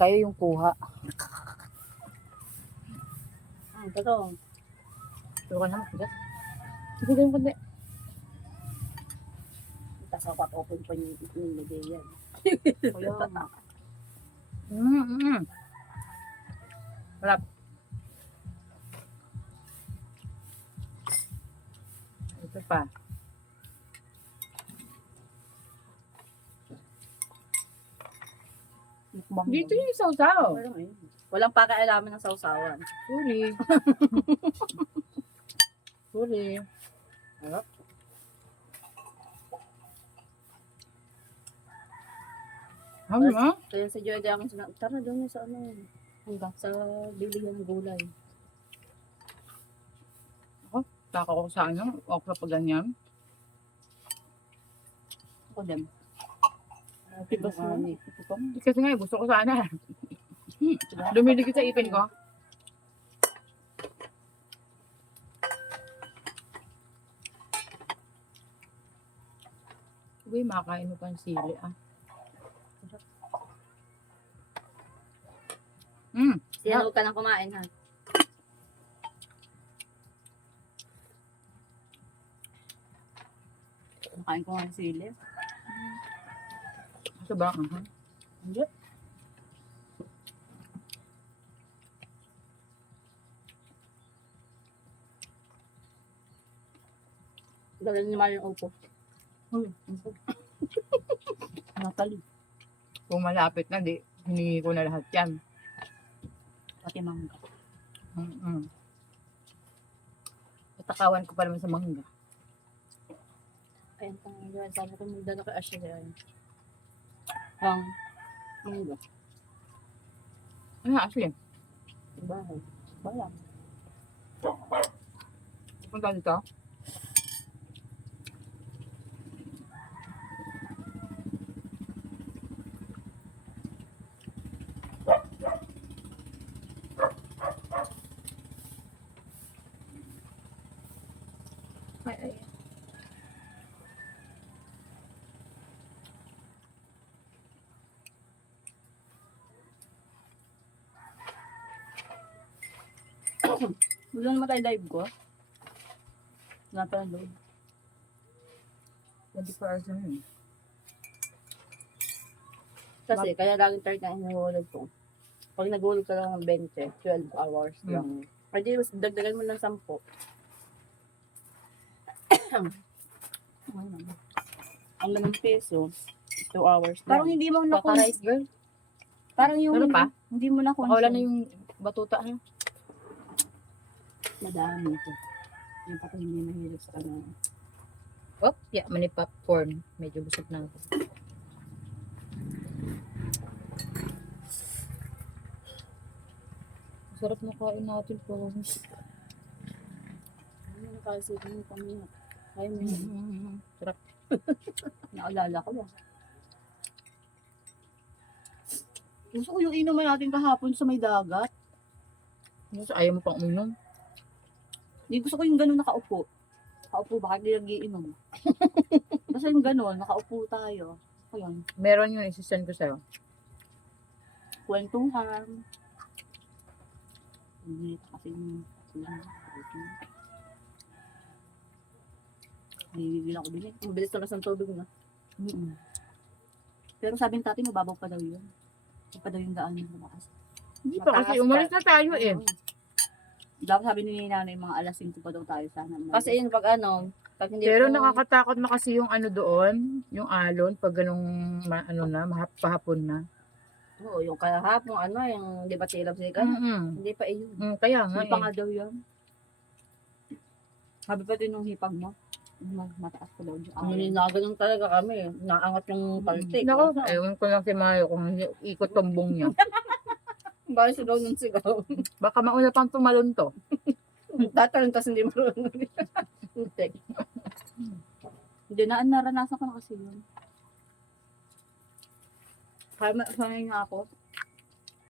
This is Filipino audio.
kayo yung kuha. Totoo. Pero ka naman, bigat. Sige ganun kundi. Tapos ako open pa yung inilagay yan. Kaya nga. Harap. Ito pa. Mukbang Dito yun. yung isaw-saw. Parang ayun. Walang pakialaman ng sausawan. Sorry. Sorry. Harap. Hama ha? Kaya si Joy Diakon sinabi, tara doon sa ano, hanggang sa bilihan ng gulay. Taka ko sa ano, okra pa ganyan. Ako din. Tibas mo. Marami. Ito pa. Kasi nga, gusto ko sana. Dumiligid sa ipin ko. Uy, makakain mo pa ang sili ah. Sinawag ka nang kumain ha. Makain ko nga ng sili. Sobrang anghang. Hindi. Galing naman yung upo. Natali. Kung malapit na, di, hiningi ko na lahat yan. Pati mangga. Natakawan ko pa naman sa mangga. Ayun pang yun. Sabi ko magdala kay Ashley yan. Ang mangga. Ano, actually, Sa bahay. Balang. punta dito. Ay. Wala naman tayo live ko. Wala pa lang live. 24 hours na yun. Kasi kaya laging 30 na nahulog ko. Pag nagulog ka lang ng 20, 12 hours lang. Pwede dagdagan mo ng 10. Ang lamang peso, 2 hours lang. Parang hindi mo na Kaka-rice girl. parang yung Ano pa? hindi mo na Baka wala na yung batuta ha. Madami ito. Yung pati hindi mahilig sa ano. Oh, yeah, mani popcorn. Medyo busog na ako. Sarap na kain natin po. Ano na kasi ito yung pamilya. Kaya mo yun. Sarap. Naalala ko lang. Gusto ko yung inuman natin kahapon sa may dagat. Ayaw mo pang uminom. Hindi gusto ko yung gano'n nakaupo. Nakaupo, baka hindi nag-iinom. Basta yung gano'n, nakaupo tayo. Ayun, Meron yung isi-send ko sa'yo. kwentuhan. Hindi kasi yung nagigigil ako din eh. Mabilis na ng tubig na. Pero sabi ng tatay, mababaw pa daw yun. Hindi pa daw yung daan ng malakas. Hindi pa kasi Mataas umalis na tayo eh. Dapat sabi ni nanay, mga alas 5 pa daw tayo sana. Kasi yun pag ano, pag hindi Pero po- nakakatakot na kasi yung ano doon, yung alon, pag ganung ano na, pahapon na. Oo, yung kahapon, ano, yung di ba silab sika? Hindi pa iyon. Kaya nga Hindi pa eh. nga daw yun. Sabi pa din nung hipag mo, mataas pa daw dyan. Nilinagan talaga kami. Naangat yung paltik. Nako, ewan ko lang si Mayo kung ikot tombong niya. Bakit sigaw ng sigaw? Baka mauna pang tumalon to. Tatalon, tas hindi marunong. Putik. Hindi, naranasan ko na kasi yun. Kaya nga ako,